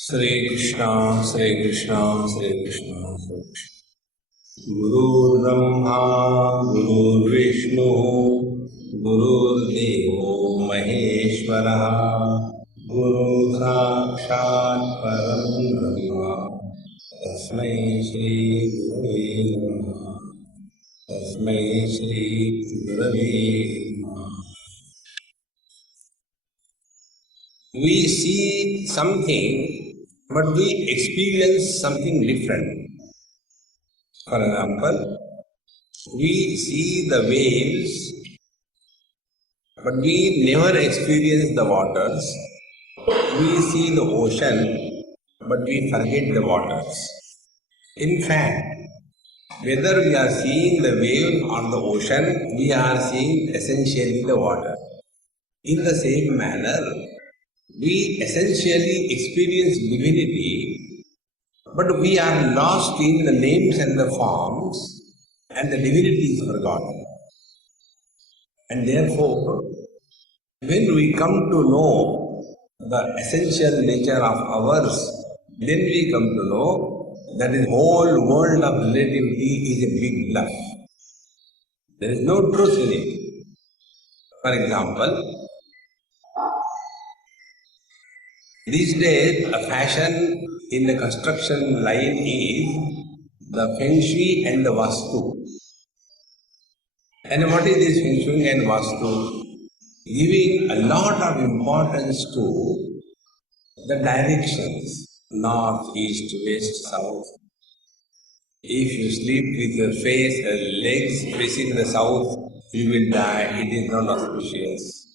Shri Krishna, Shri Krishna, Shri Krishna, Shri Krishna. Guru Brahma, Guru Vishnu, Guru Devo Maheshwara, Guru Sakshat Param Brahma, Tasmai Shri Gurave Namaha, Tasmai Shri Gurave Namaha. We see something, but we experience something different. For example, we see the waves, but we never experience the waters. We see the ocean, but we forget the waters. In fact, whether we are seeing the wave or the ocean, we are seeing essentially the water. In the same manner, we essentially experience divinity, but we are lost in the names and the forms, and the divinity is forgotten. And therefore, when we come to know the essential nature of ours, then we come to know that the whole world of relativity is a big bluff. There is no truth in it. For example, these days a fashion in the construction line is the Feng Shui and the Vastu. And what is this Feng Shui and Vastu? Giving a lot of importance to the directions, north, east, west, south. If you sleep with your legs facing the south, you will die. It is not auspicious.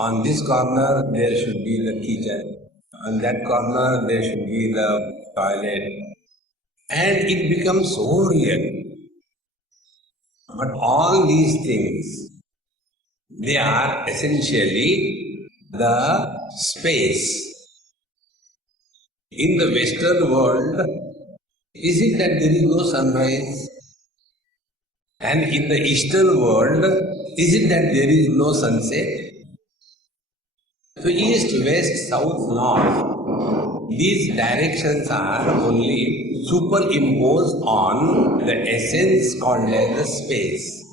On this corner, there should be the kitchen. On that corner, there should be the toilet. And it becomes so real. But all these things, they are essentially the space. In the Western world, is it that there is no sunrise? And in the Eastern world, is it that there is no sunset? So East, West, South, North, these directions are only superimposed on the essence called as the space.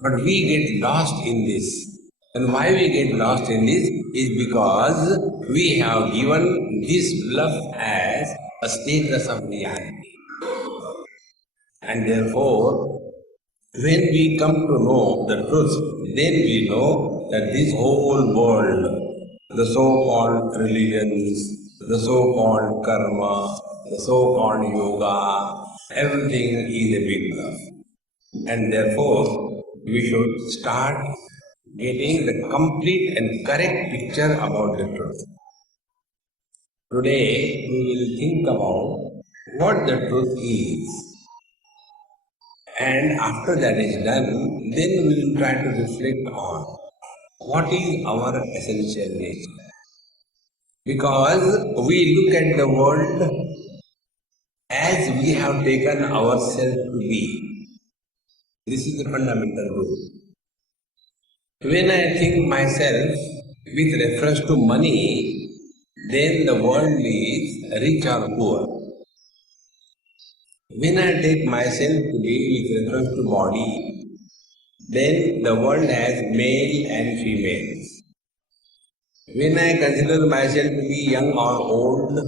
But we get lost in this. And why we get lost in this is because we have given this bluff as a status of reality. And therefore, when we come to know the truth, then we know that this whole world, the so-called religions, the so-called karma, the so-called yoga, everything is a big bluff. And therefore, we should start getting the complete and correct picture about the truth. Today, we will think about what the truth is. And after that is done, then we will try to reflect on what is our essential nature. Because we look at the world as we have taken ourselves to be. This is the fundamental rule. When I think myself with reference to money, then the world is rich or poor. When I take myself to be with reference to body, then the world has male and females. When I consider myself to be young or old,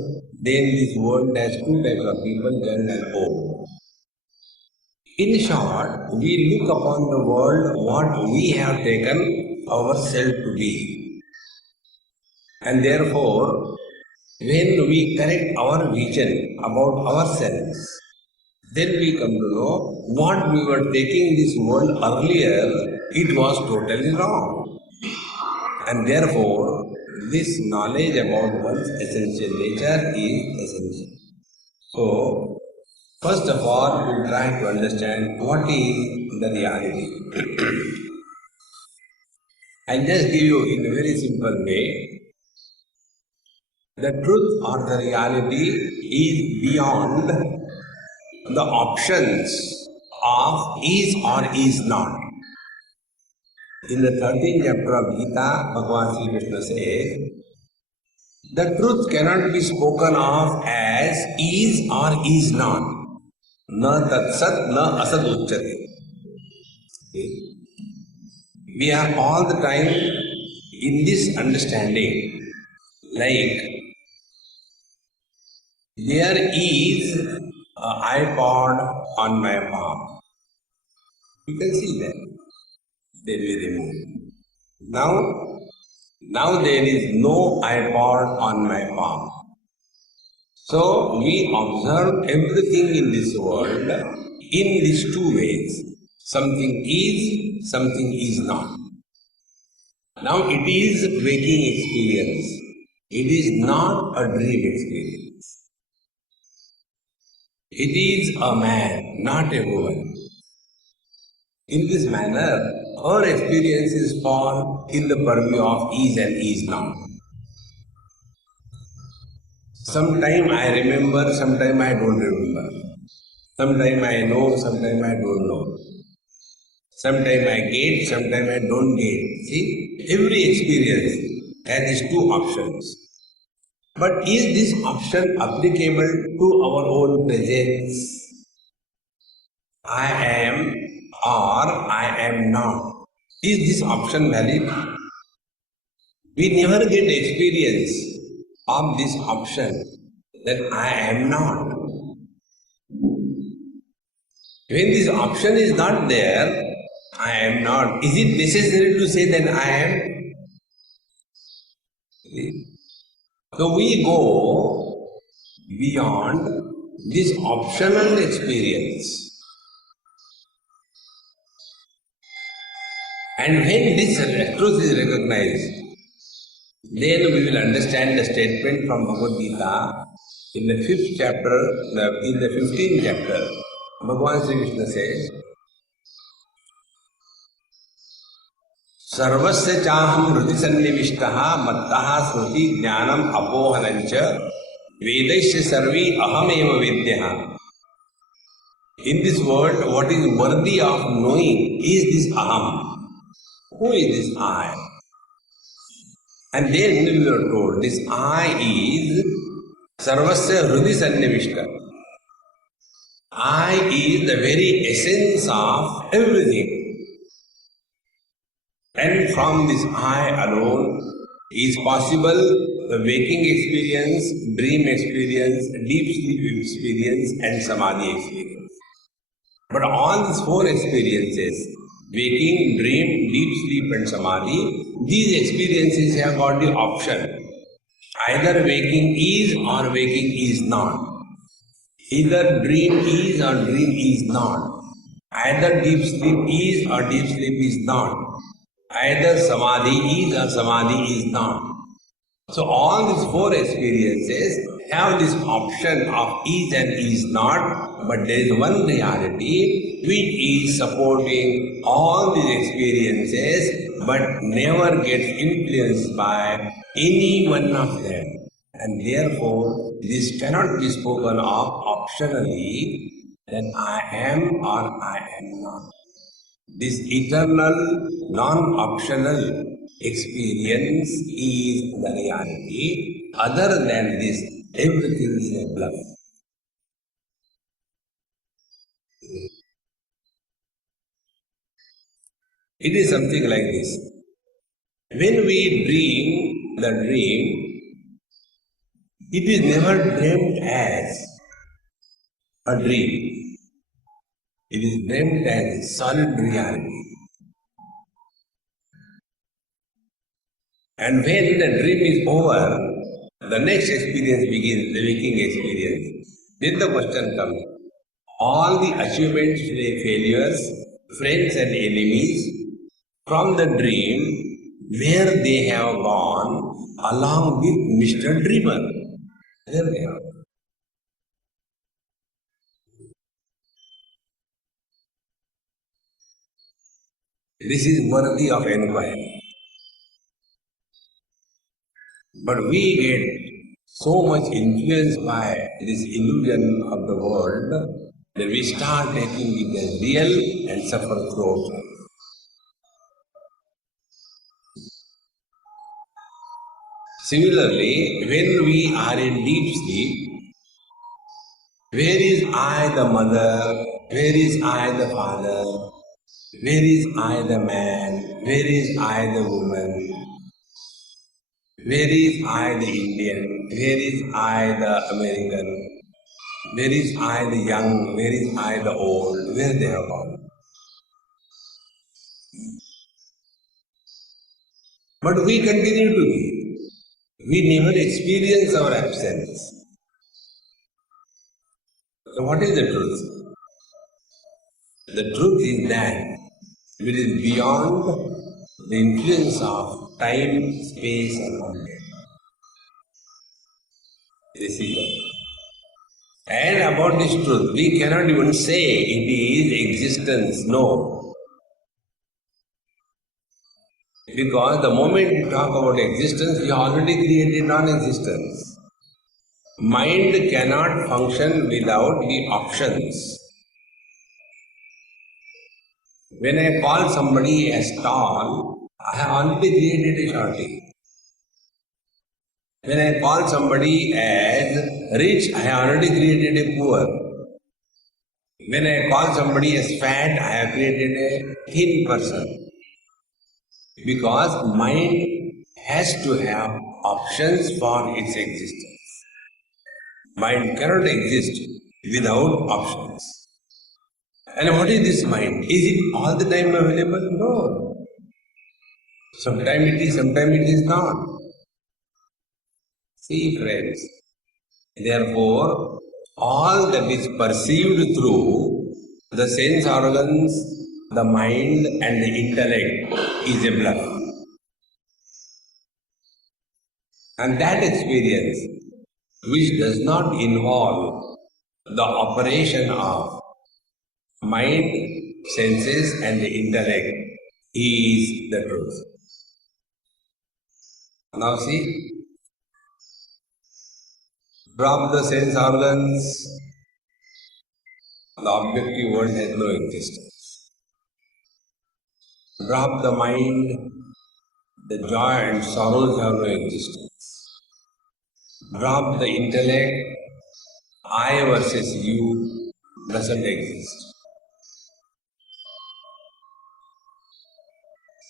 then this world has two types of people, young and old. In short, we look upon the world what we have taken ourselves to be. And therefore, when we correct our vision about ourselves, then we come to know what we were taking this world earlier, it was totally wrong. And therefore, this knowledge about one's essential nature is essential. So, first of all, we try to understand what is the reality. I'll just give you in a very simple way. The truth or the reality is beyond the options of is or is not. In the 13th chapter of Gita, Bhagavan Sri Krishna says, The truth cannot be spoken of as is or is not. Na tat sat, na asad uchyate. We are all the time in this understanding, like there is an iPod on my palm. You can see that. They will remove. Now there is no iPod on my palm. So we observe everything in this world in these two ways. Something is, something is not. Now it is waking experience. It is not a dream experience. It is a man, not a woman. In this manner, our experiences fall in the purview of is and is not. Sometime I remember, sometime I don't remember. Sometime I know, sometime I don't know. Sometime I get, sometime I don't get. See, every experience has these two options. But is this option applicable to our own presence? I am or I am not. Is this option valid? We never get experience of this option that I am not. When this option is not there, I am not. Is it necessary to say that I am? So we go beyond this optional experience. And when this truth is recognized, then we will understand the statement from Bhagavad Gita in the 5th chapter, in the 15th chapter. Bhagavan Sri Krishna says, Sarvasya chaham hrudi sannivishtaha mattaha smriti jnanam apohanancha vedaisya sarvi ahameva vidyaha. In this world, what is worthy of knowing is this aham. Who is this I? And then we are told this I is Sarvasya Hrudi Sannivishta. I is the very essence of everything. And from this I alone is possible the waking experience, dream experience, deep sleep experience, and samadhi experience. But all these four experiences, waking, dream, deep sleep and samadhi, these experiences have got the option. Either waking is or waking is not. Either dream is or dream is not. Either deep sleep is or deep sleep is not. Either samadhi is or samadhi is not. So all these four experiences have this option of is and is not, but there is one reality which is supporting all these experiences but never gets influenced by any one of them. And therefore, this cannot be spoken of optionally that I am or I am not. This eternal, non-optional experience is the reality. Other than this, everything is a bluff. It is something like this. When we dream the dream, it is never dreamed as a dream. It is dreamed as solid reality. And when the dream is over, the next experience begins, the waking experience. Then the question comes, all the achievements, failures, friends and enemies from the dream, where they have gone along with Mr. Dreamer. There they are. This is worthy of inquiry. But we get so much influenced by this illusion of the world that we start taking it as real and suffer throughout life. Similarly, when we are in deep sleep, where is I the mother? Where is I the father? Where is I the man? Where is I the woman? Where is I the Indian? Where is I the American? Where is I the young? Where is I the old? Where they have gone? But we continue to be. We never experience our absence. So what is the truth? The truth is that it is beyond the influence of time, space, and content. This is all. And about this truth, we cannot even say it is existence. No. Because the moment we talk about existence, we already created non-existence. Mind cannot function without the options. When I call somebody as tall, I have already created a shorty. When I call somebody as rich, I have already created a poor. When I call somebody as fat, I have created a thin person. Because mind has to have options for its existence. Mind cannot exist without options. And what is this mind? Is it all the time available? No. Sometimes it is, sometimes it is not. See, friends, therefore, all that is perceived through the sense organs, the mind, and the intellect is a bluff. And that experience, which does not involve the operation of mind, senses, and the intellect, is the truth. Now see, drop the sense organs, the objective world has no existence. Drop the mind, the joy and sorrows have no existence. Drop the intellect, I versus you doesn't exist.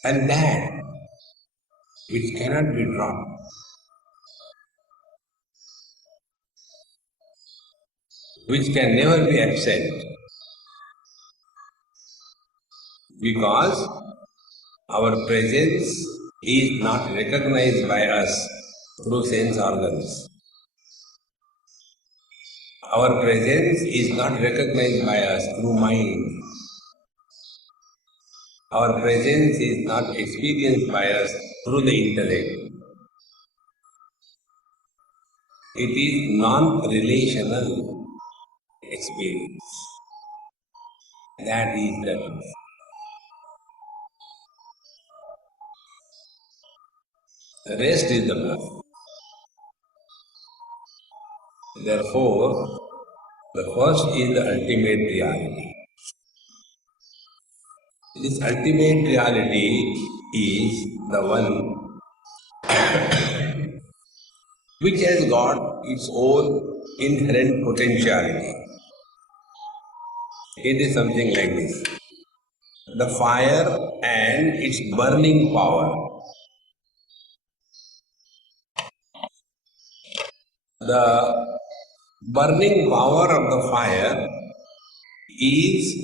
And that which cannot be dropped, which can never be absent, because our presence is not recognized by us through sense organs. Our presence is not recognized by us through mind. Our presence is not experienced by us through the intellect. It is non-relational experience. That is the truth. The rest is the bluff. Therefore, the first is the ultimate reality. This ultimate reality is the one which has got its own inherent potentiality. It is something like this. The fire and its burning power. The burning power of the fire is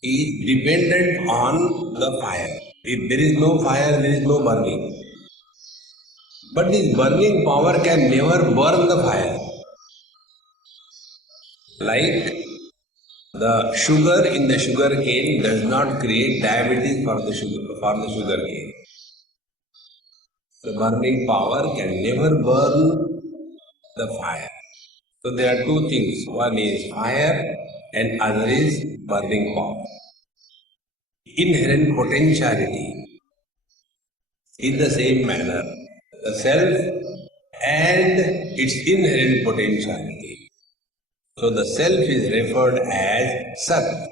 dependent on the fire. If there is no fire, there is no burning. But this burning power can never burn the fire. Like the sugar in the sugar cane does not create diabetes for the sugar cane. The burning power can never burn the fire. So there are two things. One is fire and other is burning power. Inherent potentiality in the same manner. The self and its inherent potentiality. So the self is referred as Sat.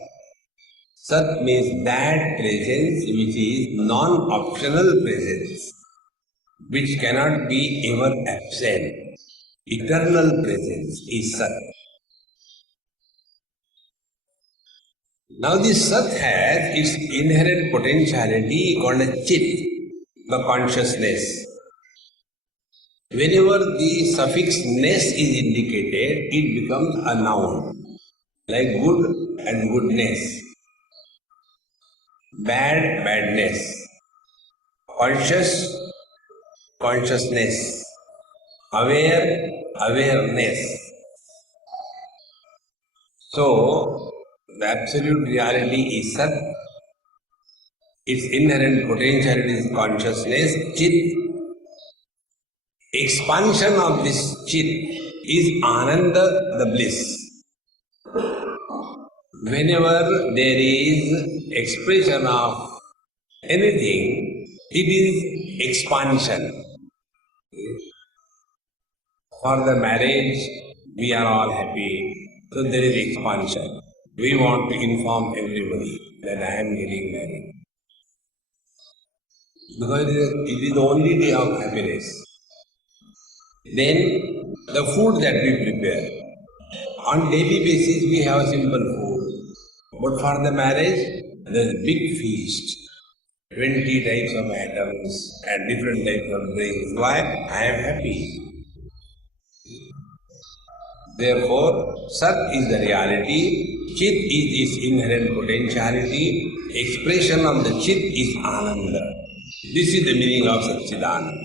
Sat means that presence which is non-optional presence. which cannot be ever absent. Eternal presence is Sat. Now this Sat has its inherent potentiality called a Chit, the consciousness. Whenever the suffix ness is indicated, it becomes a noun, like good and goodness, bad, badness, conscious, consciousness, aware, awareness. So, the absolute reality is Sat, its inherent potentiality is consciousness, Chit. Expansion of this Chit is Ananda, the bliss. Whenever there is expression of anything, it is expansion. For the marriage, we are all happy, so there is expansion. We want to inform everybody that I am getting married. Because it is the only day of happiness. Then the food that we prepare. On daily basis we have simple food. But for the marriage, there is a big feast. 20 types of items and different types of drinks. Why? I am happy. Therefore, Sat is the reality, Chit is its inherent potentiality, expression of the Chit is Ananda. This is the meaning of Satchidananda.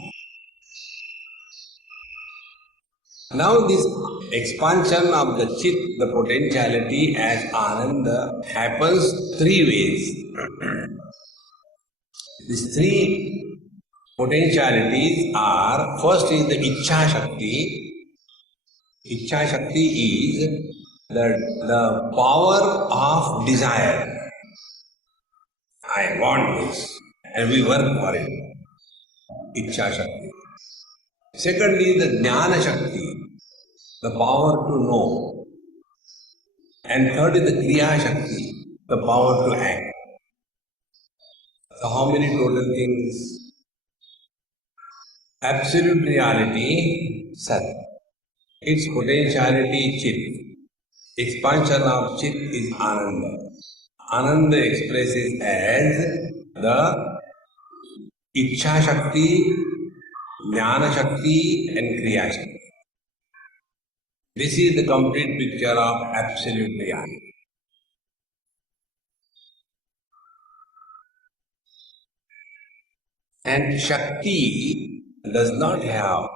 Now this expansion of the Chit, the potentiality as Ananda, happens three ways. These three potentialities are, first is the Ichcha Shakti. Ichcha Shakti is the power of desire. I want this, and we work for it. Ichcha Shakti. Secondly, the Jnana Shakti, the power to know. And third is the Kriya Shakti, the power to act. So how many total things? Absolute reality, Sat. Its potentiality, Chit. Expansion of Chit is Ananda. Ananda expresses as the Ichcha Shakti, Jnana Shakti and Kriya Shakti. This is the complete picture of absolute reality. And Shakti does not have,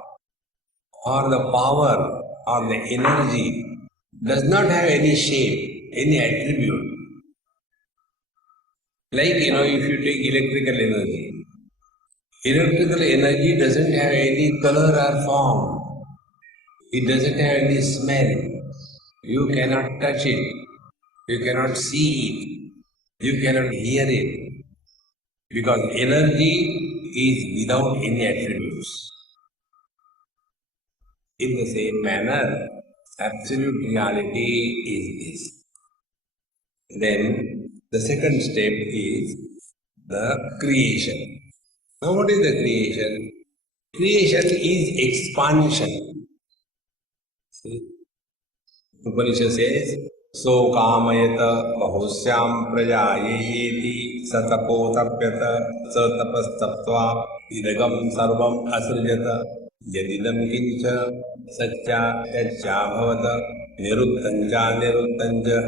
or the power or the energy does not have any shape, any attribute. Like, if you take electrical energy doesn't have any color or form. It doesn't have any smell. You cannot touch it. You cannot see it. You cannot hear it. Because energy is without any attributes. In the same manner, absolute reality is this. Then the second step is the creation. Now what is the creation? Creation is expansion. See? Upanishad says, So kamayata bahusyam prajayeti satapotapyata satapastaptva idagam sarvam asrjata yadidam kincha satya yajja bhavata niruttanja niruttanja.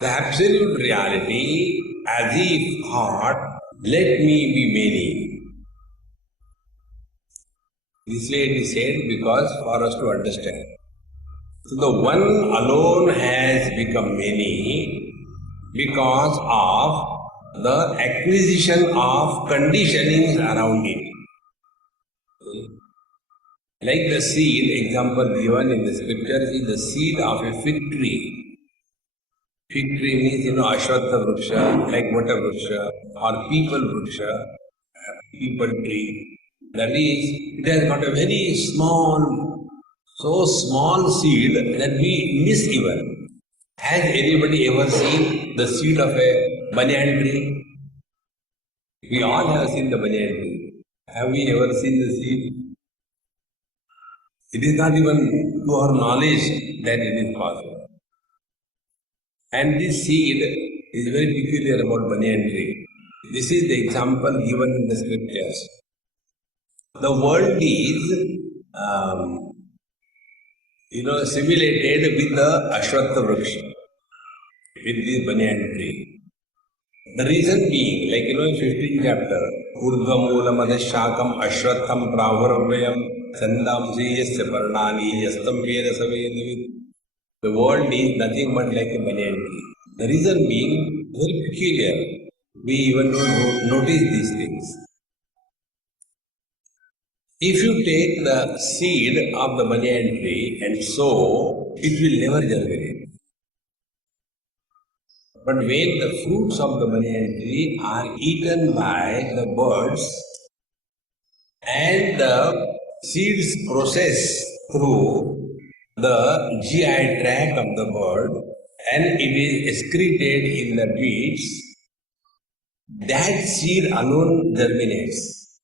The absolute reality, as if thought, let me be many. This way it is said because for us to understand. So the one alone has become many because of the acquisition of conditionings around it. Like the seed, example given in the scripture is the seed of a fig tree. Fig tree means, Ashwatha Vriksha, like Vata Vriksha, or People Vriksha, people tree. That is, it has got a very small, so small seed that we miss even. Has anybody ever seen the seed of a banyan tree? We all have seen the banyan tree. Have we ever seen the seed? It is not even to our knowledge that it is possible. And this seed is very peculiar about banyan tree. This is the example given in the scriptures. The world is, simulated with the Ashwatha Vriksha, with this banyan tree. The reason being, like in 15th chapter, Urdhva Moolam Adhishakam Ashwatham Pravarvayam Sandamsi Yasya Parnani Yastam Veda Savedi. The world is nothing but like a banyan tree. The reason being very peculiar. We even don't notice these things. If you take the seed of the banyan tree and sow, it will never germinate. But when the fruits of the banyan tree are eaten by the birds and the seeds process through the GI tract of the bird and it is excreted in the beads, that seed alone germinates.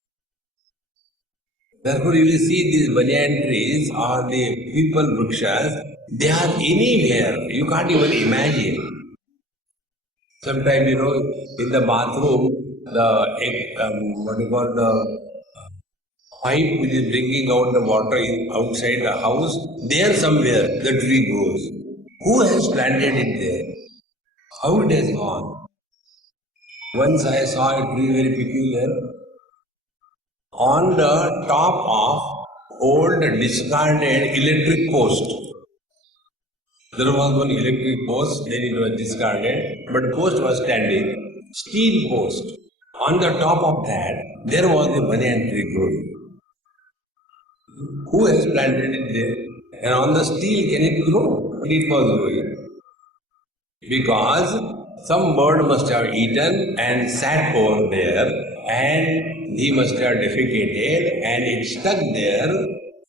Therefore, you will see these banyan trees or the people vrikshas, they are anywhere. You can't even imagine. Sometimes, in the bathroom, the pipe which is bringing out the water outside the house, there somewhere the tree grows. Who has planted it there? How it has gone? Once I saw a tree very peculiar on the top of old discarded electric post. There was one electric post, then it was discarded, but post was standing, steel post. On the top of that, there was a banyan tree growing. Who has planted it there? And on the steel, can it grow? It was growing. Because some bird must have eaten and sat over there, and he must have defecated, and it stuck there,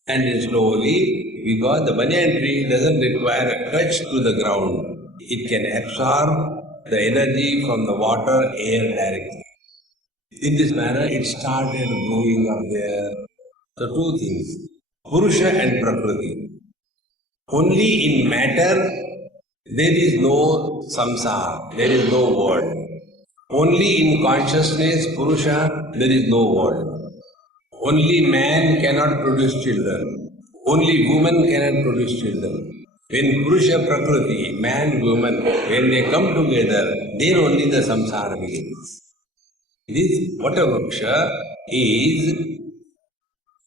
and then slowly, because the banyan tree doesn't require a touch to the ground, it can absorb the energy from the water, air directly. In this manner, it started growing up there. So, two things, Purusha and Prakriti. Only in matter there is no samsara, there is no world. Only in consciousness, Purusha, there is no world. Only man cannot produce children. Only woman cannot produce children. When Purusha Prakriti, man, woman, when they come together, then only the samsara begins. This Vatavruksha is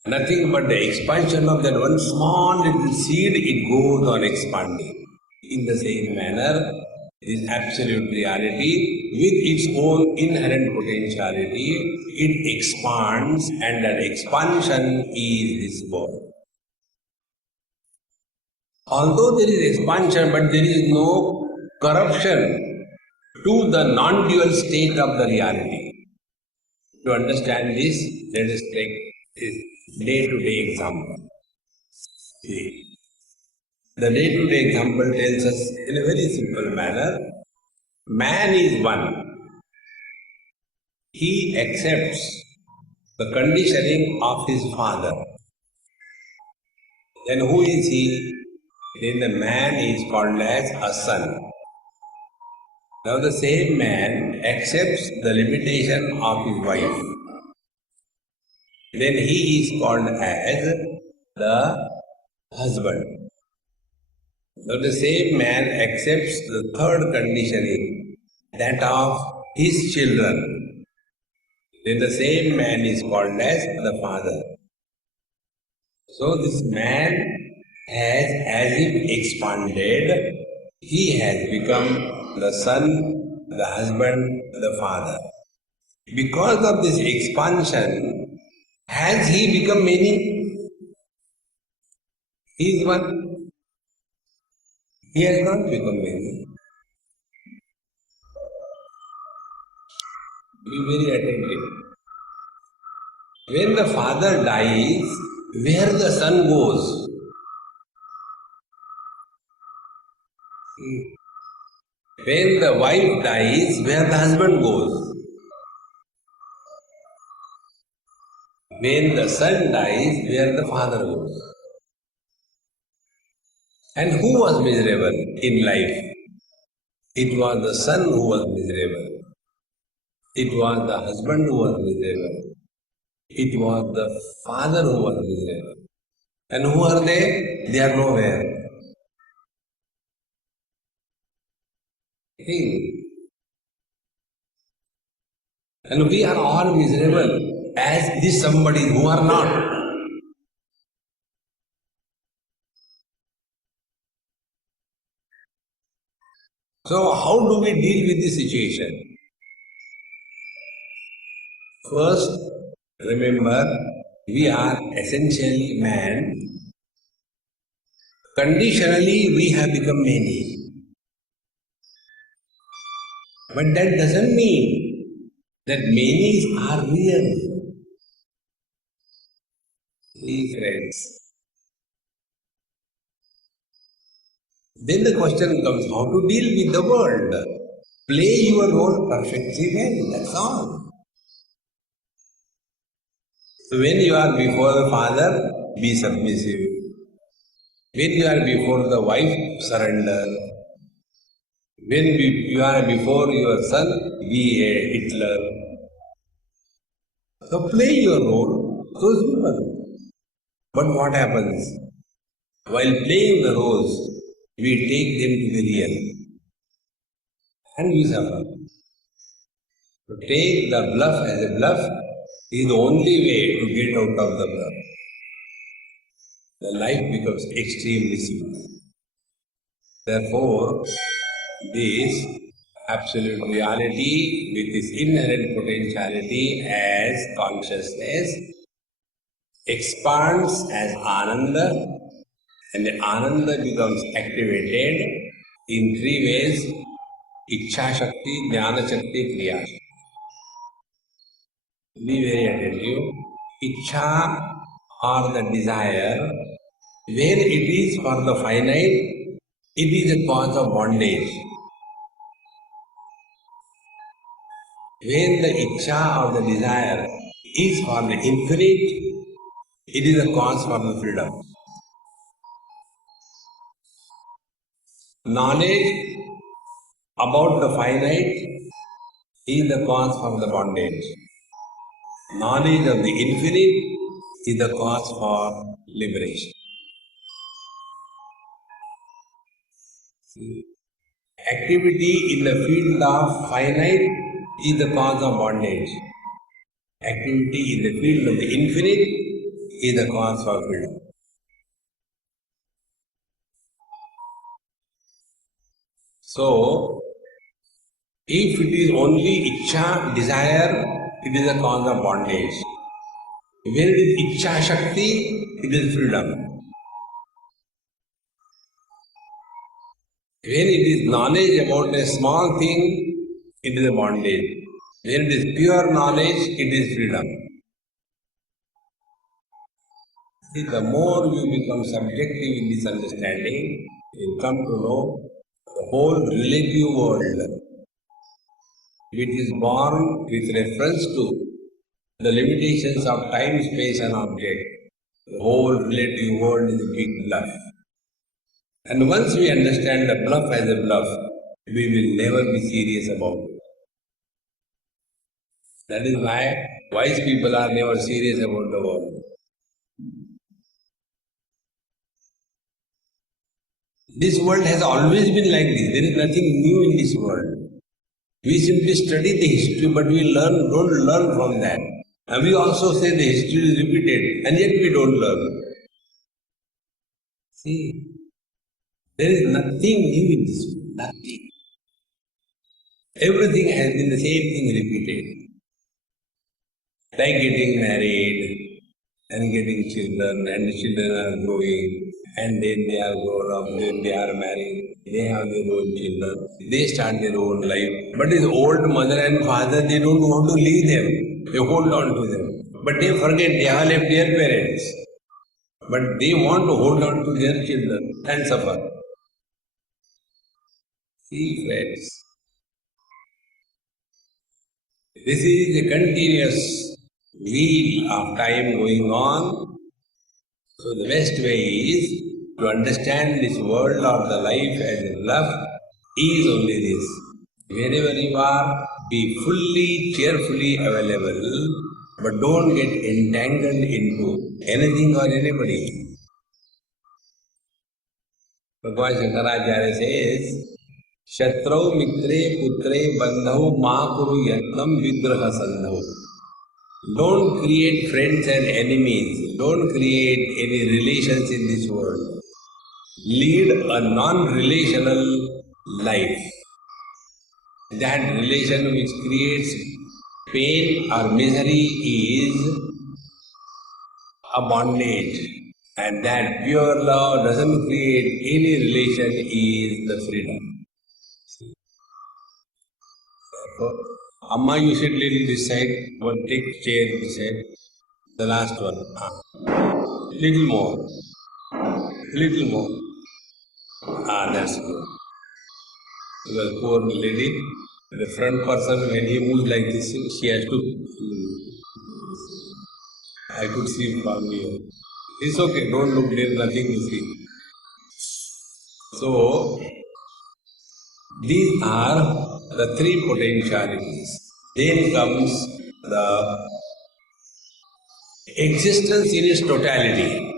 nothing but the expansion of that one small little seed, it goes on expanding. In the same manner, this absolute reality, with its own inherent potentiality, it expands, and that expansion is this world. Although there is expansion, but there is no corruption to the non-dual state of the reality. To understand this, let us take this day-to-day example. The day-to-day example tells us in a very simple manner, man is one. He accepts the conditioning of his father. Then who is he? Then the man is called as a son. Now the same man accepts the limitation of his wife. Then he is called as the husband. Now the same man accepts the third conditioning, that of his children. Then the same man is called as the father. So this man has as if expanded, he has become the son, the husband, the father. Because of this expansion, has he become many? He is one. He has not become many. Be very attentive. When the father dies, where the son goes? When the wife dies, where the husband goes? When the son dies, where the father goes. And who was miserable in life? It was the son who was miserable. It was the husband who was miserable. It was the father who was miserable. And who are they? They are nowhere. Think. And we are all miserable as this somebody who are not. So how do we deal with this situation? First, remember, we are essentially man. Conditionally, we have become many. But that doesn't mean that many are real. See, friends. Then the question comes how to deal with the world. Play your role perfectly well, that's all. So when you are before the father, be submissive. When you are before the wife, surrender. When you are before your son, be a Hitler. So play your role, so simple. But what happens? While playing the roles, we take them to be real. And we suffer. To take the bluff as a bluff is the only way to get out of the bluff. The life becomes extremely simple. Therefore, this absolute reality with its inherent potentiality as consciousness expands as Ananda, and the Ananda becomes activated in three ways: Ichha Shakti, Jnana Shakti, Kriya Shakti. Be very attentive. Ichha or the desire, when it is for the finite, it is a cause of bondage. When the Ichha or the desire is for the infinite, it is a cause for the freedom. Knowledge about the finite is the cause for the bondage. Knowledge of the infinite is the cause for liberation. Activity in the field of finite is the cause of bondage. Activity in the field of the infinite is the cause for freedom. So, if it is only Ichha, desire, it is a cause of bondage. When it is Ichha Shakti, it is freedom. When it is knowledge about a small thing, it is a bondage. When it is pure knowledge, it is freedom. See, the more you become subjective in this understanding, you come to know the whole relative world, which is born with reference to the limitations of time, space and object. The whole relative world is a big bluff. And once we understand the bluff as a bluff, we will never be serious about it. That is why wise people are never serious about the world. This world has always been like this. There is nothing new in this world. We simply study the history, but we don't learn from that. And we also say the history is repeated, and yet we don't learn. See, there is nothing new in this world, nothing. Everything has been the same thing repeated. Like getting married and getting children, and the children are growing, and then they are grown up, then they are married, they have their own children, they start their own life. But his old mother and father, they don't want to leave them, they hold on to them. But they forget they have left their parents. But they want to hold on to their children and suffer. See, friends, this is a continuous wheel of time going on. So the best way is to understand this world of the life as a bluff is only this. Wherever you are, be fully, cheerfully available, but don't get entangled into anything or anybody. Bhagwan Shankaracharya says, Shatrau mitre putre bandhau ma kuru yatnam vigraha sandhau. Don't create friends and enemies. Don't create any relations in this world. Lead a non-relational life. That relation which creates pain or misery is a bondage. And that pure love doesn't create any relation is the freedom. So, Amma, you should lead this side. One take chair this side. The last one. Little more. Little more. That's good. The poor lady, the front person, when he moves like this, she has to. I could see from here. It's okay, don't look, there's nothing to see. So, these are the three potentialities. Then comes the existence in its totality.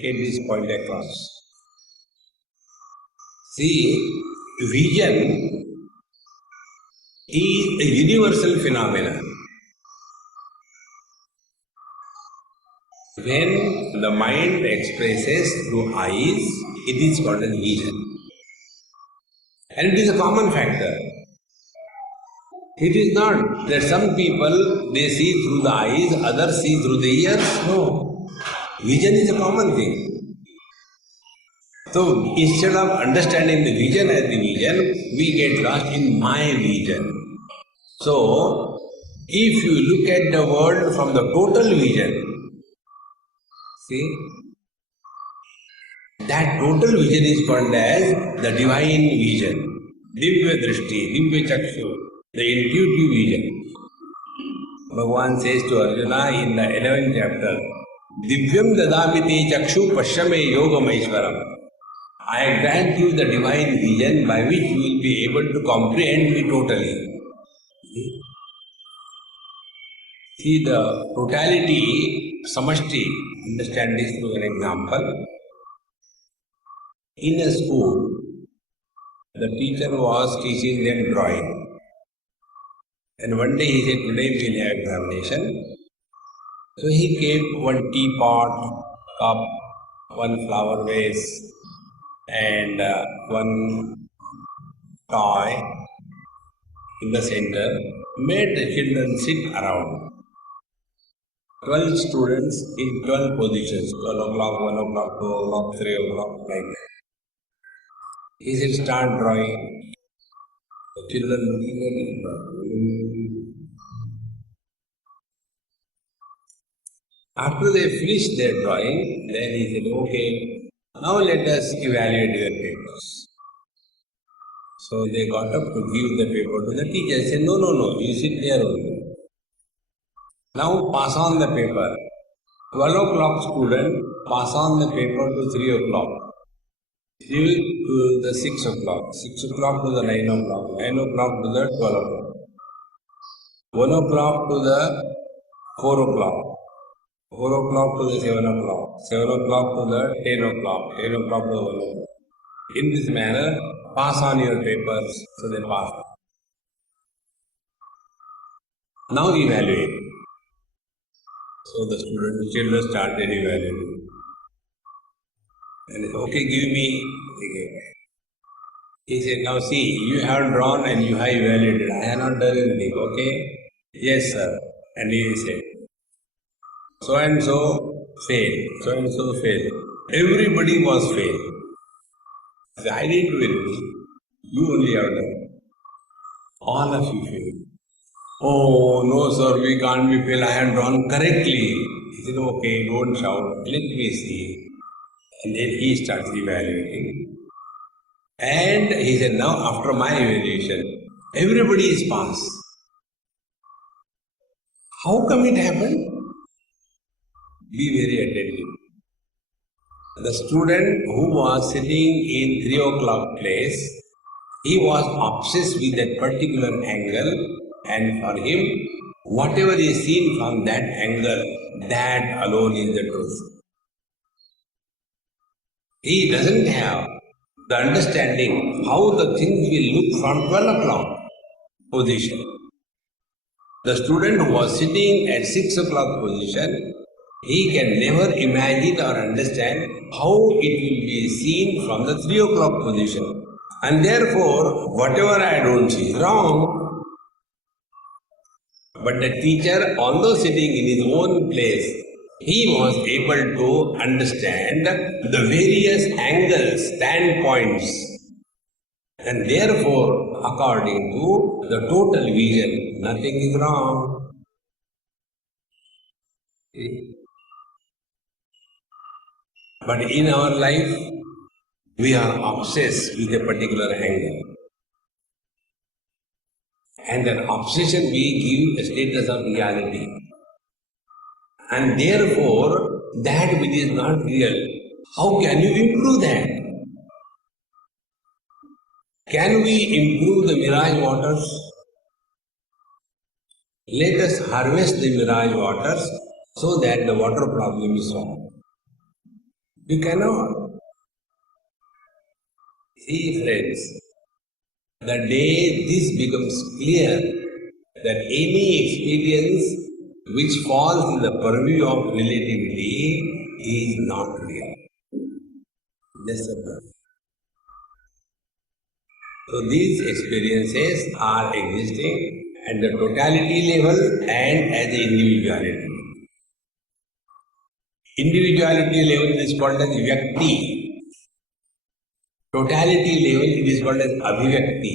Get this point across. See, vision is a universal phenomenon. When the mind expresses through eyes, it is called as vision. And it is a common factor. It is not that some people, they see through the eyes, others see through the ears. No. Vision is a common thing. So instead of understanding the vision as the vision, we get lost in my vision. So, if you look at the world from the total vision, see, that total vision is called as the divine vision. Divya Drishti, Divya Chakshu, the intuitive vision. Bhagavan says to Arjuna in the 11th chapter, Divyam dadamiti chakshu pashyame yogam aishwaram. I grant you the divine vision by which you will be able to comprehend me totally. See the totality, samashti, understand this through an example. In a school, the teacher was teaching them drawing. And one day he said, today we will have examination. So he kept one teapot, cup, one flower vase, and one toy in the center, made the children sit around. 12 students in 12 positions, 12 o'clock, 1 o'clock, 2 o'clock, 3 o'clock, like that. He said, start drawing. The children looking at him. After they finished their drawing, then he said, okay, now let us evaluate your papers. So they got up to give the paper to the teacher. He said, no, you sit there only. Now pass on the paper. 12 o'clock student, pass on the paper to 3 o'clock. 3 to the 6 o'clock. 6 o'clock to the 9 o'clock. 9 o'clock to the 12 o'clock. 1 o'clock to the 4 o'clock. 4 o'clock to the 7 o'clock. 7 o'clock to the 10 o'clock. 10 o'clock to the 1 o'clock. In this manner, pass on your papers. So they pass. Now evaluate. So the children started evaluating. And he said, okay, give me. He said, now see, you have drawn and you have evaluated. I have not done anything, okay? Yes, sir. And he said, so and so failed, so and so failed. Everybody was failed. I didn't do anything. You only have done. All of you failed. Oh, no, sir, we can't be failed. I have drawn correctly. He said, okay, don't shout. Let me see. And then he starts evaluating. And he said, now after my evaluation, everybody is passed. How come it happened? Be very attentive. The student who was sitting in 3 o'clock place, he was obsessed with that particular angle, and for him, whatever is seen from that angle, that alone is the truth. He doesn't have the understanding how the things will look from 12 o'clock position. The student who was sitting at 6 o'clock position, he can never imagine or understand how it will be seen from the 3 o'clock position. And therefore, whatever I don't see is wrong. But the teacher, although sitting in his own place, he was able to understand the various angles, standpoints. And therefore, according to the total vision, nothing is wrong. But in our life, we are obsessed with a particular angle. And that obsession we give a status of reality. And therefore, that which is not real, how can you improve that? Can we improve the mirage waters? Let us harvest the mirage waters so that the water problem is solved. You cannot. See, friends, the day this becomes clear that any experience which falls in the purview of relativity is not real. Just a bluff. So these experiences are existing at the totality level and at the individuality. Individuality level is called as vyakti. Totality level it is called as abhivyakti.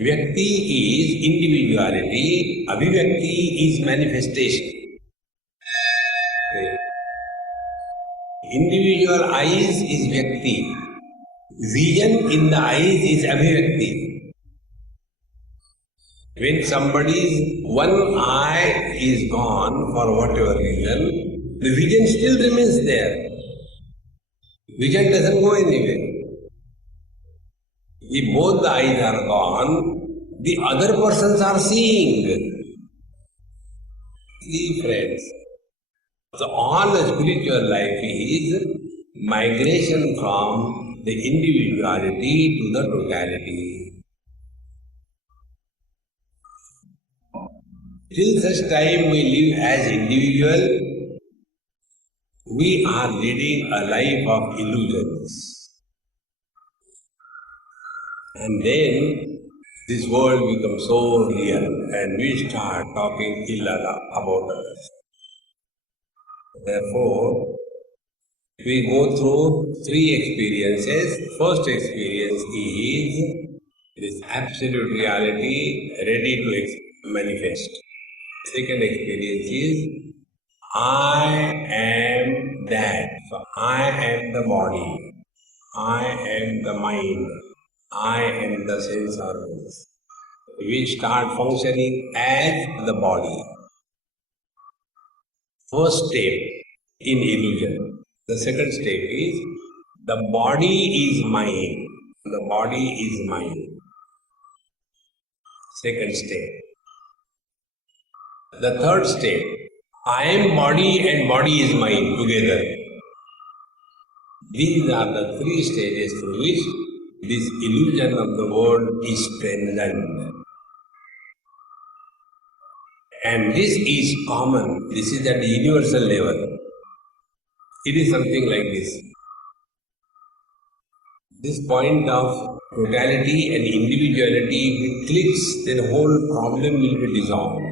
Vyakti is individuality, abhivyakti is manifestation. Individual eyes is vyakti. Vision in the eyes is abhivyakti. When somebody's one eye is gone for whatever reason, the vision still remains there. Vision doesn't go anywhere. If both the eyes are gone, the other persons are seeing. See, friends. So all the spiritual life is migration from the individuality to the totality. Till such time we live as individual, we are leading a life of illusions. And then this world becomes so real and we start talking ill about us. Therefore, we go through three experiences. First experience is this absolute reality ready to manifest. Second experience is I am that. So I am the body. I am the mind. I am the sense organs. We start functioning as the body. First step in illusion. The second step is the body is mine. The body is mine. Second step. The third step, I am body and body is mine together. These are the three stages through which this illusion of the world is strengthened. And this is common. This is at the universal level. It is something like this. This point of totality and individuality, if it clicks, then the whole problem will be dissolved.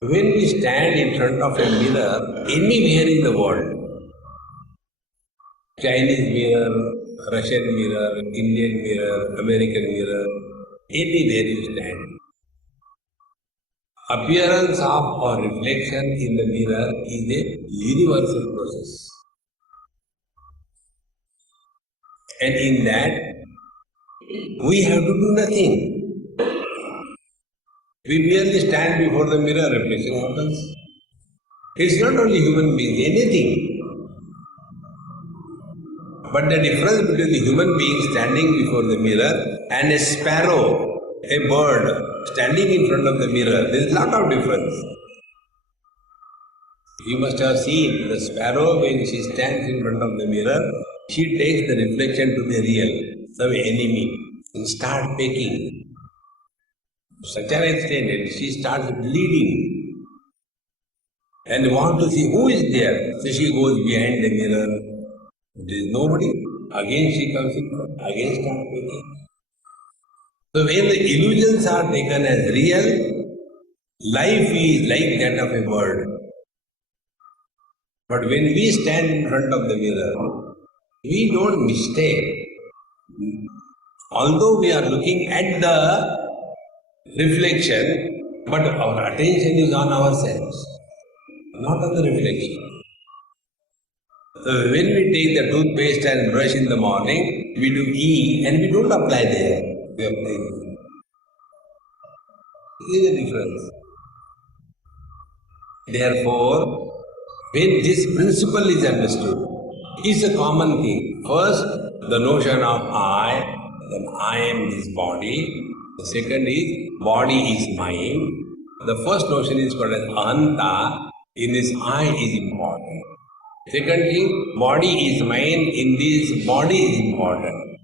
When we stand in front of a mirror, anywhere in the world, Chinese mirror, Russian mirror, Indian mirror, American mirror, anywhere you stand, appearance of or reflection in the mirror is a universal process. And in that, we have to do nothing. We merely stand before the mirror, reflection happens. It's not only human beings, anything. But the difference between the human being standing before the mirror and a sparrow, a bird, standing in front of the mirror, there is a lot of difference. You must have seen the sparrow when she stands in front of the mirror, she takes the reflection to the real, some enemy, and starts pecking. To such an extent that she starts bleeding and wants to see who is there. So she goes behind the mirror. There is nobody. Again she comes in front, again starts pecking. So when the illusions are taken as real, life is like that of a bird. But when we stand in front of the mirror, we don't mistake. Although we are looking at the reflection, but our attention is on ourselves, not on the reflection. So when we take the toothpaste and brush in the morning, we do E and we don't apply there. We apply E. This is the difference. Therefore, when this principle is understood, it's a common thing. First, the notion of I, then I am this body. The second is body is mind. The first notion is called as ahanta. In this I is important. Second thing, body is mind. In this body is important.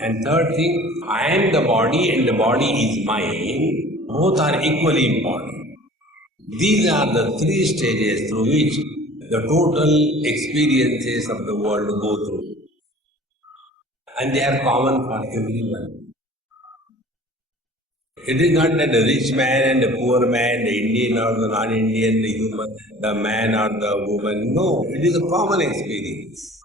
And third thing, I am the body and the body is mind. Both are equally important. These are the three stages through which the total experiences of the world go through. And they are common for everyone. It is not that the rich man and the poor man, the Indian or the non-Indian, the human, the man or the woman. No, it is a common experience.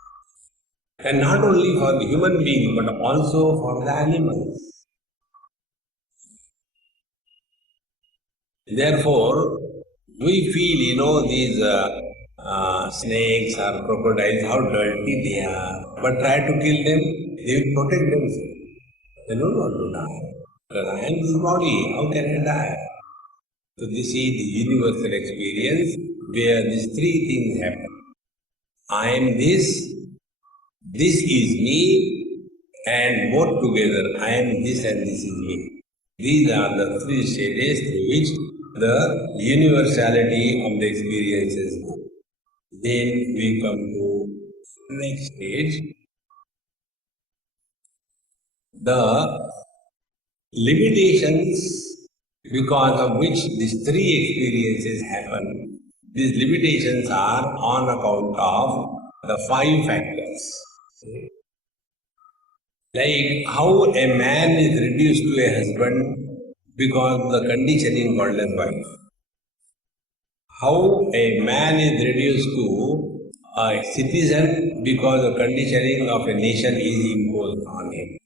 And not only for the human being, but also for the animals. Therefore, we feel, these snakes or crocodiles, how dirty they are. But try to kill them, they will protect themselves. They don't want to die. Because I am this body, how can I die? So this is the universal experience where these three things happen. I am this is me, and both together, I am this and this is me. These are the three stages through which the universality of the experiences go. Then we come to next stage. The limitations because of which these three experiences happen, these limitations are on account of the 5 factors. Like how a man is reduced to a husband because of the conditioning called as wife. How a man is reduced to a citizen because the conditioning of a nation is imposed on him.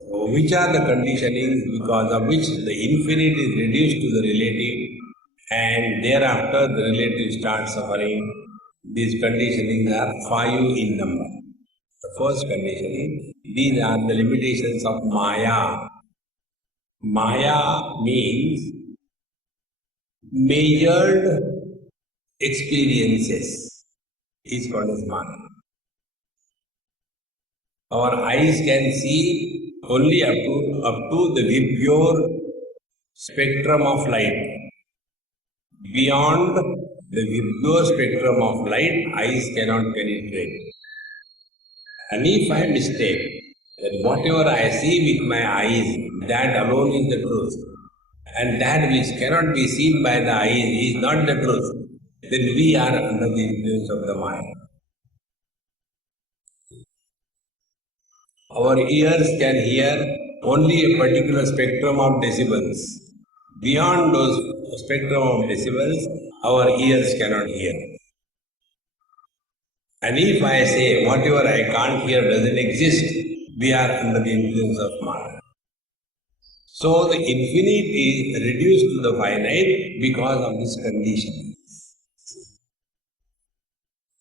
So which are the conditionings because of which the infinite is reduced to the relative and thereafter the relative starts suffering? These conditionings are 5 in number. The first conditioning, these are the limitations of Maya. Maya means measured experiences is called as Maya. Our eyes can see only up to the Vibgyor spectrum of light. Beyond the Vibgyor spectrum of light, eyes cannot penetrate. And if I mistake that whatever I see with my eyes, that alone is the truth, and that which cannot be seen by the eyes is not the truth, then we are under the influence of the mind. Our ears can hear only a particular spectrum of decibels. Beyond those spectrum of decibels, our ears cannot hear. And if I say whatever I can't hear doesn't exist, we are under the influence of Maya. So the infinite is reduced to the finite because of this condition.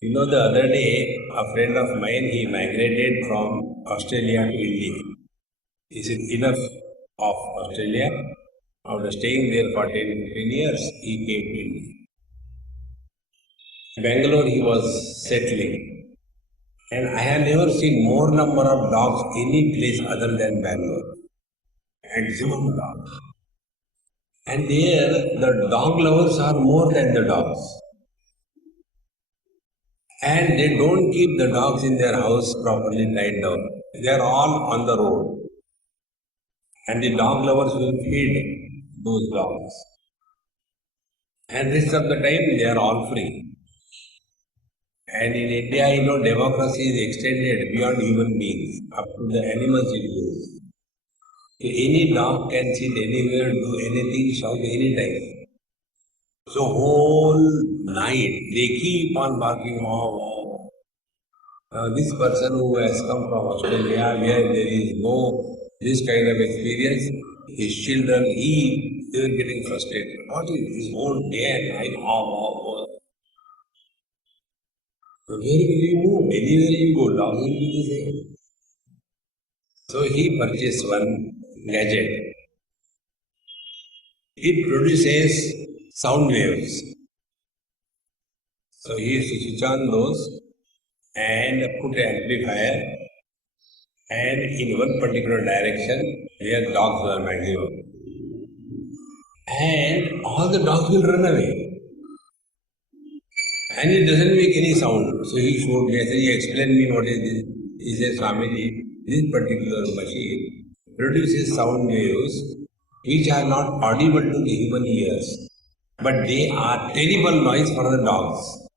The other day, a friend of mine, he migrated from Australia to India. He said, enough of Australia. After staying there for 10, 15 years, he came to India. In Bangalore, he was settling. And I have never seen more number of dogs any place other than Bangalore. Maximum dogs. And there, the dog lovers are more than the dogs. And they don't keep the dogs in their house properly tied down. They are all on the road. And the dog lovers will feed those dogs. And rest of the time they are all free. And in India, democracy is extended beyond human beings, up to the animals it goes. So any dog can sit anywhere, do anything, shout anytime. So whole night they keep on barking, oh, oh. This person who has come from Australia, where there is no this kind of experience, his children, they were getting frustrated. What is this whole day and night? Oh. Where will you move? Anywhere you go, dogs will be the same. So he purchased one gadget. It produces sound waves. So he used to switch on those and put an amplifier, and in one particular direction where dogs were maximum. And all the dogs will run away. And it doesn't make any sound. So he showed me, I said, he explained me what is this. He said, Swami, this particular machine produces sound waves which are not audible to the human ears, but they are terrible noise for the dogs.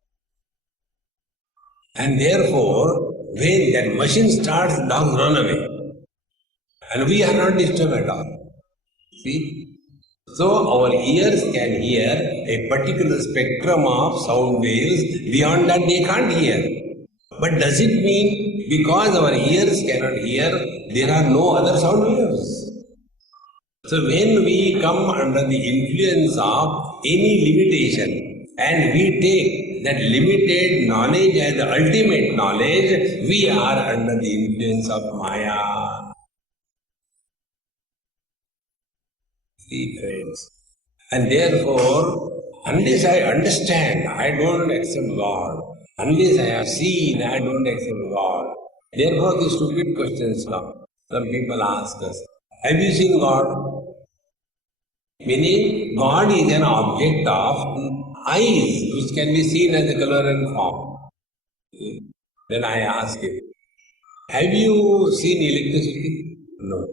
And therefore, when that machine starts, dogs run away. And we are not disturbed at all. See? So our ears can hear a particular spectrum of sound waves, beyond that they can't hear. But does it mean because our ears cannot hear, there are no other sound waves? So when we come under the influence of any limitation and we take that limited knowledge as the ultimate knowledge, we are under the influence of Maya. See, friends. And therefore, unless I understand, I don't accept God. Unless I have seen, I don't accept God. Therefore, the stupid questions come. Some people ask us, have you seen God? Meaning, God is an object of eyes, which can be seen as a color and form. Then I ask him, have you seen electricity? No.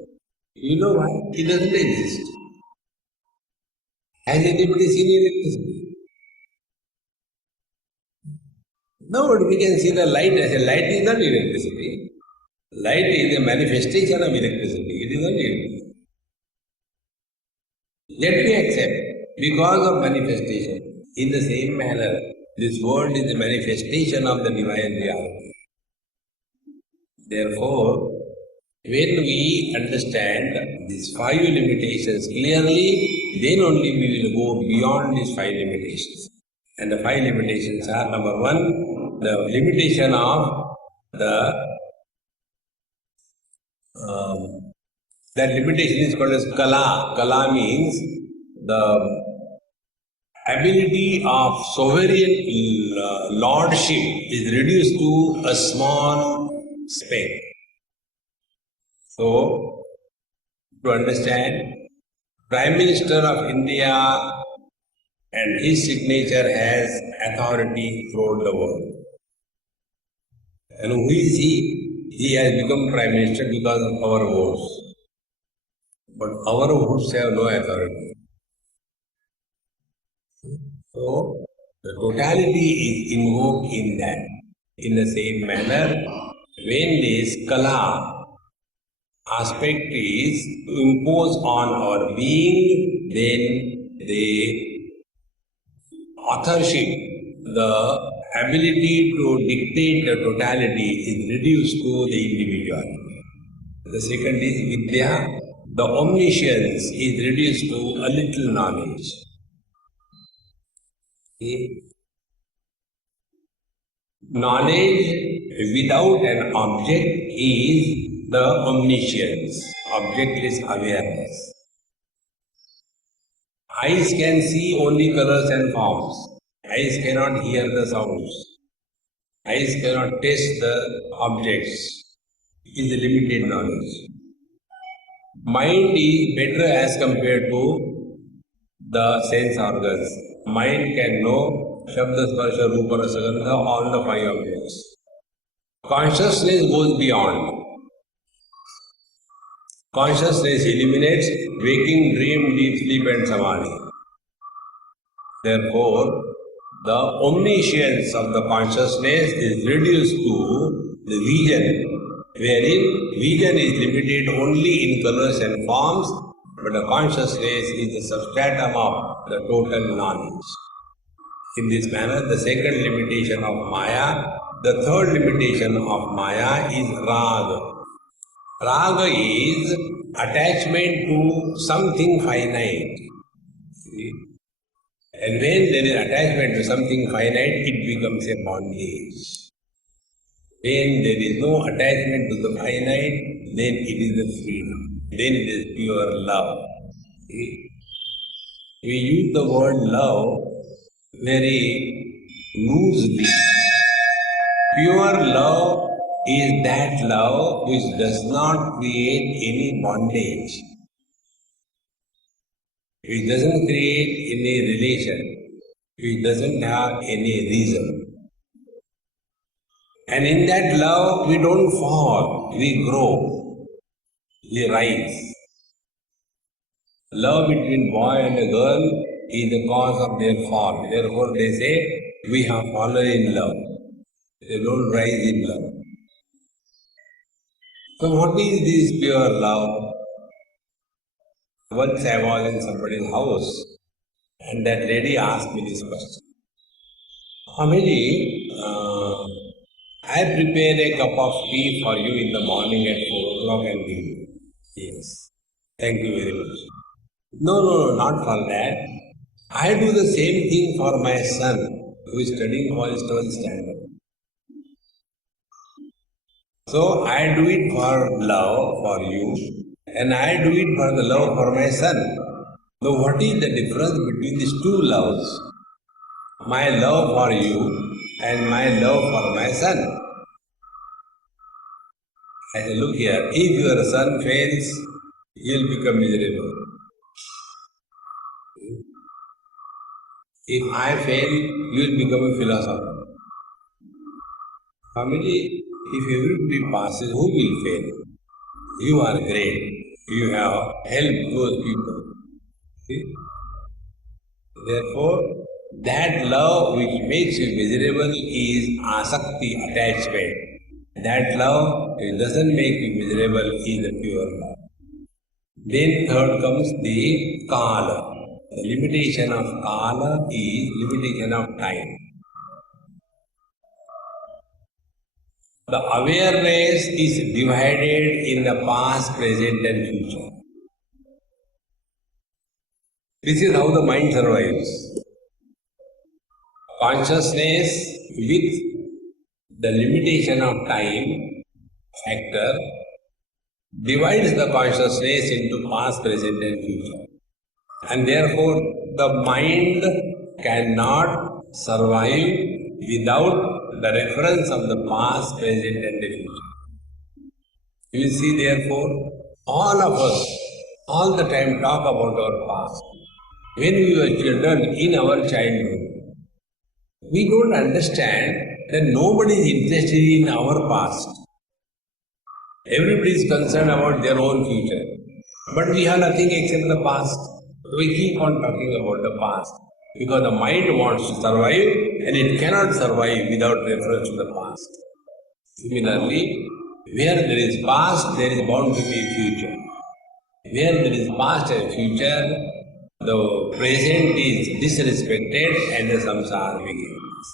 You know why? It doesn't exist. Has anybody seen electricity? No, but we can see the light. I say, light is not electricity. Light is a manifestation of electricity. It is not electricity. Let me accept, because of manifestation. In the same manner, this world is a manifestation of the divine reality. Therefore, when we understand these 5 limitations clearly, then only we will go beyond these 5 limitations. And the 5 limitations are, number 1, the limitation of that limitation is called as kala. Kala means the ability of sovereign lordship is reduced to a small speck. So, to understand, Prime Minister of India and his signature has authority throughout the world. And who is he? He has become Prime Minister because of our votes. But our votes have no authority. So, the totality is invoked in that. In the same manner, when this kala aspect is imposed on our being, then the authorship, the ability to dictate the totality is reduced to the individual. The second is vidya, the omniscience is reduced to a little knowledge. Okay. Knowledge without an object is the omniscience. Object is awareness. Eyes can see only colors and forms. Eyes cannot hear the sounds. Eyes cannot taste the objects. It is a limited knowledge. Mind is better as compared to the sense organs. Mind can know Shabda, Sparsha, Rupa, Rasa, Gandha, all the five objects. Consciousness goes beyond. Consciousness eliminates waking, dream, deep sleep and samadhi. Therefore, the omniscience of the consciousness is reduced to the vision, wherein vision is limited only in colors and forms, but the consciousness is the substratum of the total knowledge. In this manner, the second limitation of Maya, the third limitation of Maya is Raga. Raga is attachment to something finite. See? And when there is attachment to something finite, it becomes a bondage. When there is no attachment to the finite, then it is a freedom. Then it is pure love. See? We use the word love very loosely. Pure love is that love which does not create any bondage. It doesn't create any relation. It doesn't have any reason. And in that love, we don't fall, we grow, we rise. Love between boy and a girl is the cause of their fall. Therefore, they say, we have fallen in love. They don't rise in love. So, what is this pure love? Once I was in somebody's house, and that lady asked me this question. Swamiji, I prepare a cup of tea for you in the morning at 4 o'clock and give you. Yes. Thank you very much. No, not for that. I do the same thing for my son who is studying for his 12th standard. So I do it for love for you, and I do it for the love for my son. So what is the difference between these two loves? My love for you and my love for my son. I say, look here, if your son fails, he will become miserable. If I fail, you will become a philosopher. Family, if everybody passes, who will fail? You are great. You have helped those people. See? Therefore, that love which makes you miserable is asakti, attachment. That love which doesn't make you miserable is the pure love. Then third comes the kala. The limitation of kala is limitation of time. The awareness is divided in the past, present and future. This is how the mind survives. Consciousness with the limitation of time factor divides the consciousness into past, present and future. And therefore, the mind cannot survive without the reference of the past, present and the future. You see, therefore, all of us, all the time talk about our past. When we were children in our childhood, we don't understand that nobody is interested in our past. Everybody is concerned about their own future. But we have nothing except the past. We keep on talking about the past because the mind wants to survive and it cannot survive without reference to the past. Similarly, where there is past, there is bound to be future. Where there is past and future, the present is disrespected and the samsara begins.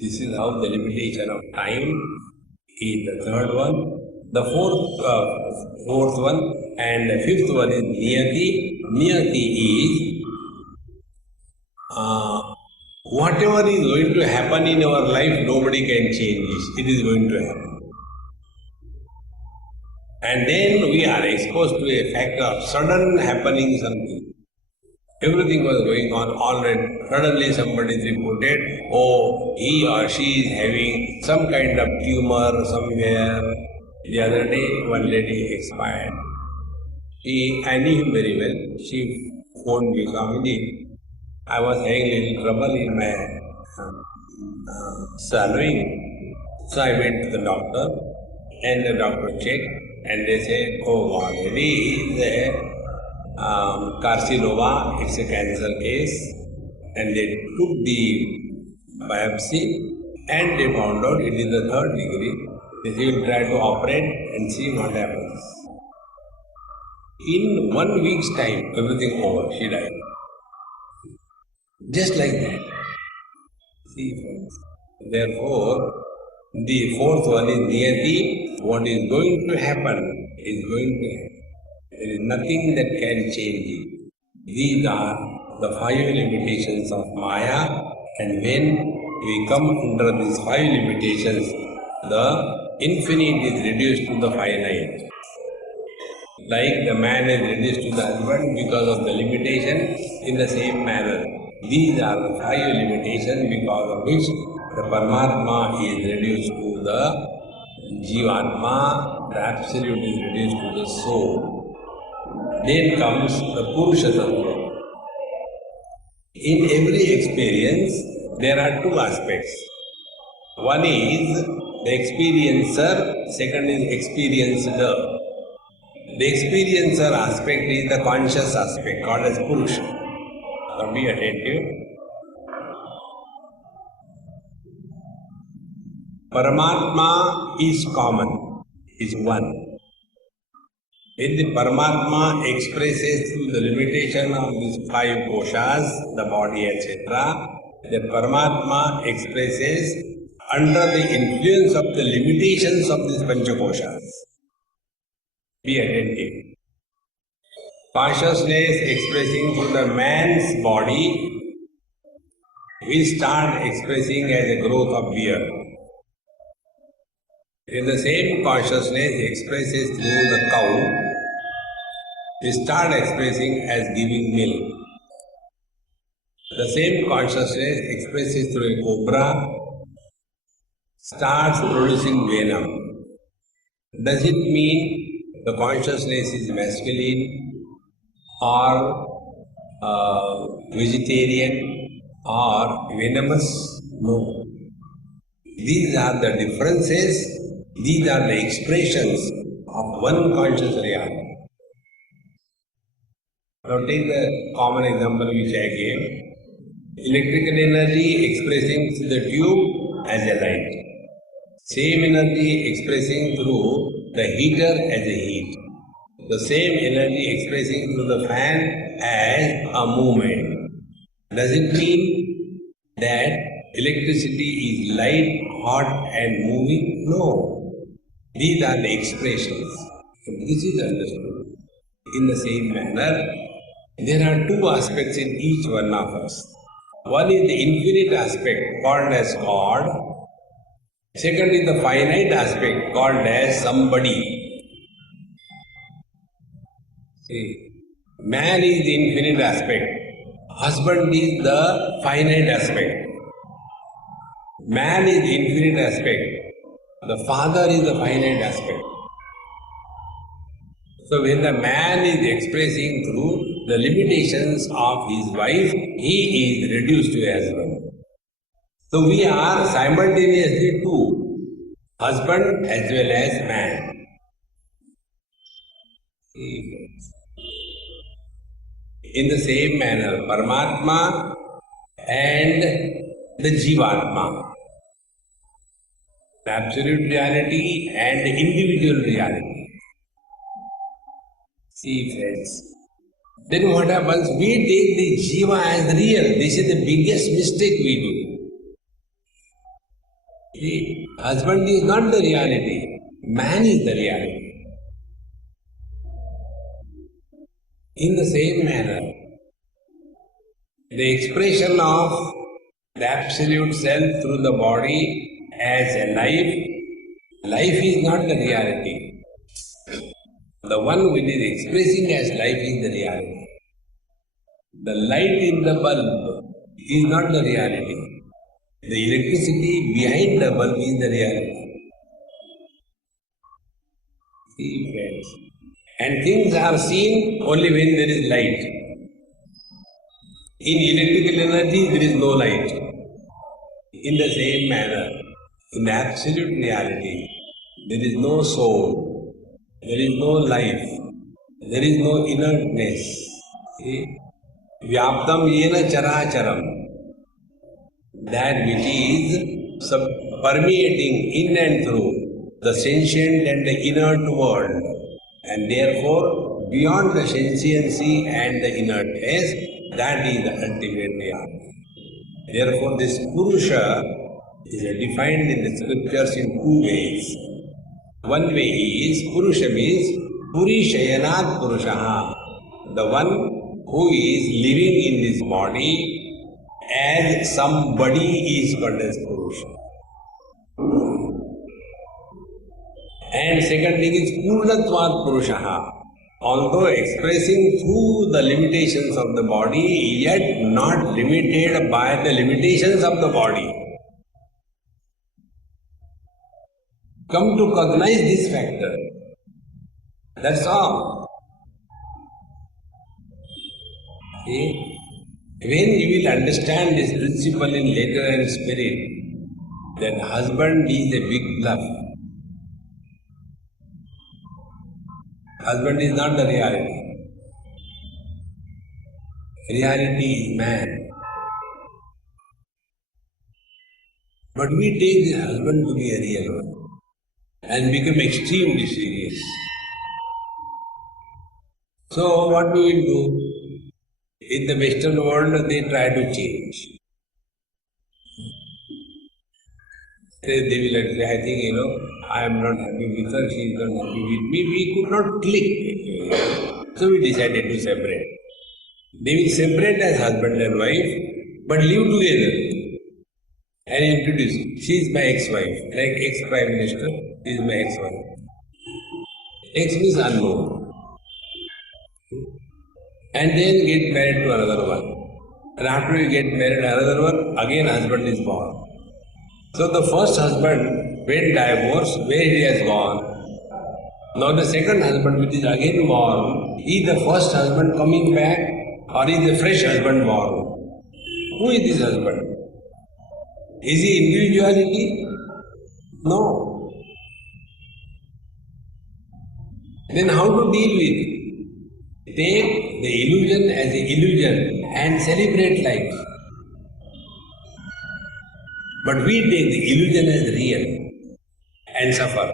This is how the limitation of time is the third one. The fourth one and the fifth one is niyati. Niyati is whatever is going to happen in our life, nobody can change it. It is going to happen. And then we are exposed to a fact of sudden happening something. Everything was going on all right. Suddenly somebody reported, oh, he or she is having some kind of tumor somewhere. The other day, one lady expired. I knew him very well. She phoned me, Swamiji, I was having a little trouble in my swallowing. So I went to the doctor and the doctor checked and they said, oh, already is a carcinoma, it's a cancer case. And they took the biopsy and they found out it is the third degree. They will try to operate and see what happens. In 1 week's time, everything over, she died. Just like that. See, friends. Therefore, the fourth one is niyati. What is going to happen is going to happen. There is nothing that can change it. These are the 5 limitations of Maya, and when we come under these 5 limitations, the infinite is reduced to the finite. Like the man is reduced to the husband because of the limitation, in the same manner. These are the 5 limitations because of which the Paramatma is reduced to the Jivatma, the Absolute is reduced to the soul. Then comes the Purusha Tattva. In every experience, there are 2 aspects. One is the experiencer, second is experienced. The experiencer aspect is the conscious aspect called as Purusha. Now be attentive. Paramatma is common, is one. When the Paramatma expresses through the limitation of these 5 koshas, the body, etc., the Paramatma expresses under the influence of the limitations of these Panchakoshas. Be attentive. Consciousness expressing through the man's body will start expressing as a growth of beard. If the same consciousness expresses through the cow, we start expressing as giving milk. The same consciousness expresses through a cobra, starts producing venom. Does it mean the consciousness is masculine or vegetarian or venomous? No. These are the differences, these are the expressions of one conscious reality. Now take the common example which I gave. Electrical energy expressing through the tube as a light. Same energy expressing through the heater as a heat. The same energy expressing through the fan as a movement. Does it mean that electricity is light, hot and moving? No. These are the expressions. This is understood. In the same manner, there are 2 aspects in each one of us. One is the infinite aspect called as God. Second is the finite aspect called as somebody. See, man is the infinite aspect. Husband is the finite aspect. Man is the infinite aspect. The father is the finite aspect. So when the man is expressing through the limitations of his wife, he is reduced to a husband. So we are simultaneously 2, husband as well as man. In the same manner, Paramatma and the Jivatma, the absolute reality and the individual reality. See, friends. Then what happens? We take the Jiva as real. This is the biggest mistake we do. See, husband is not the reality. Man is the reality. In the same manner, the expression of the absolute self through the body as a life is not the reality. The one which is expressing as life is the reality. The light in the bulb is not the reality. The electricity behind the bulb is the reality. See, friends. And things are seen only when there is light. In electrical energy, there is no light. In the same manner, in absolute reality, there is no soul, there is no life, there is no inertness. See? Vyaptam yena characharam. That which is permeating in and through the sentient and the inert world, and therefore beyond the sentiency and the inertness, that is the ultimate reality. Therefore, this Purusha is defined in the scriptures in two ways. One way is Purusha means Purishayanat Purushaha, the one who is living in this body as somebody is called as Purusha. And second thing is Purnatvat Purushaha. Although expressing through the limitations of the body, yet not limited by the limitations of the body. Come to recognize this factor. That's all. See? When you will understand this principle in letter and spirit, then husband is a big bluff. Husband is not the reality. Reality is man. But we take the husband to be a real one and become extremely serious. So what we will do? In the Western world, they try to change. They will say, I think, I am not happy with her, she is not happy with me. We could not click. So we decided to separate. They will separate as husband and wife, but live together. And introduce, she is my ex-wife, like ex-prime minister, she is my ex-wife. Ex means unknown. And then get married to another one. And after you get married to another one, again husband is born. So the first husband, when divorced, where he has gone. Now the second husband, which is again born, is the first husband coming back or is the fresh husband born? Who is this husband? Is he individuality? No. Then how to deal with it? Take the illusion as an illusion and celebrate life. But we take the illusion as real and suffer.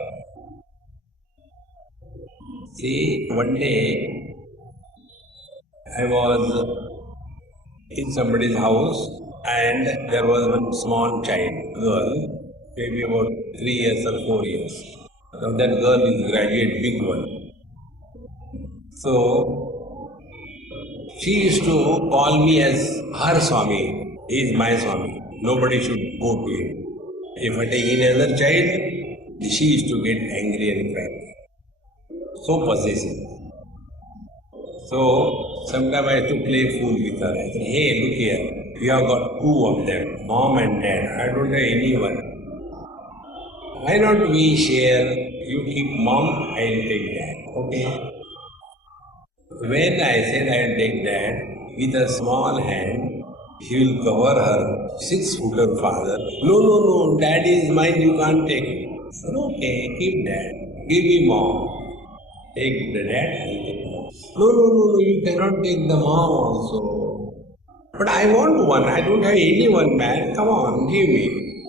See, one day I was in somebody's house and there was one small child, girl, maybe about 3 years or 4 years. Now that girl is a graduate, big one. So, she used to call me as her Swami. He is my Swami. Nobody should go to him. If I take in another child, she used to get angry and cry. So possessive. So, sometimes I used to play fool with her. I said, hey, look here, you have got 2 of them, mom and dad. I don't have anyone. Why not we share? You keep mom, I'll take dad. Okay? When I said I'll take dad, with a small hand, he will cover her 6-footer father. No, dad is mine, you can't take it. I said, okay, keep dad. Give me mom. Take the dad and take mom. No, you cannot take the mom also. But I want one, I don't have anyone, man. Come on, give me.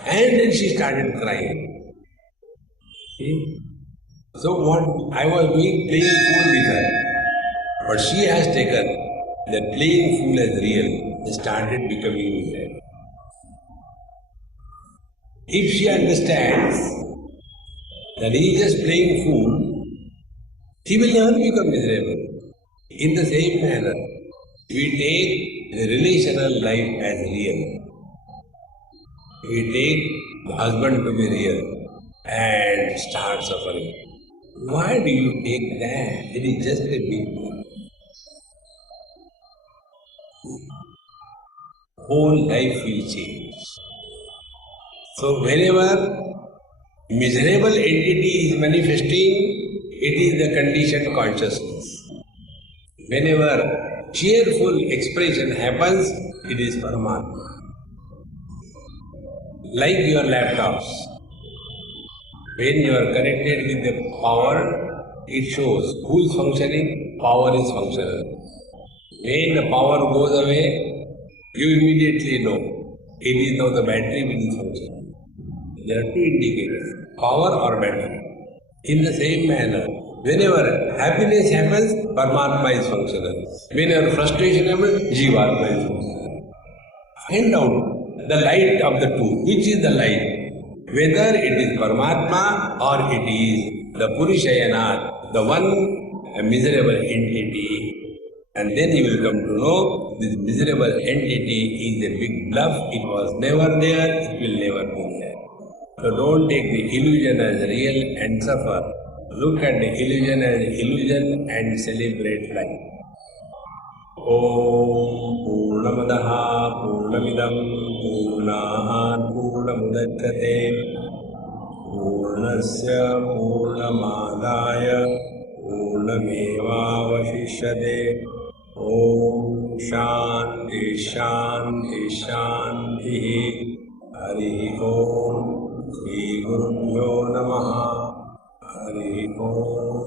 And then she started crying. See? So what I was doing, playing fool with her. But she has taken that playing fool as real and started becoming real. If she understands that he is just playing fool, she will never become miserable. In the same manner, we take the relational life as real. We take the husband to be real and start suffering. Why do you take that? It is just a big one. whole life will change. So whenever miserable entity is manifesting, it is the conditioned consciousness. Whenever cheerful expression happens, it is Paramatma. Like your laptops. When you are connected with the power, it shows who is functioning, power is functional. When the power goes away, you immediately know it is now the battery which is functioning. There are two indicators, power or battery. In the same manner, whenever happiness happens, Paramatma is functional. Whenever frustration happens, Jivatma is functional. Find out the light of the two. Which is the light? Whether it is Paramatma or it is the Purushayana, the one miserable entity, and then you will come to know this miserable entity is a big bluff. It was never there, it will never be there. So don't take the illusion as real and suffer. Look at the illusion as illusion and celebrate life. Om Purnamadaha Purnamidam Purnahat Purnamudachyate Purnasya Purnamadaya Purnamevavashishyate Om Shanti Shanti Shanti Hari Om Shri Gurubhyo Namaha Hari Om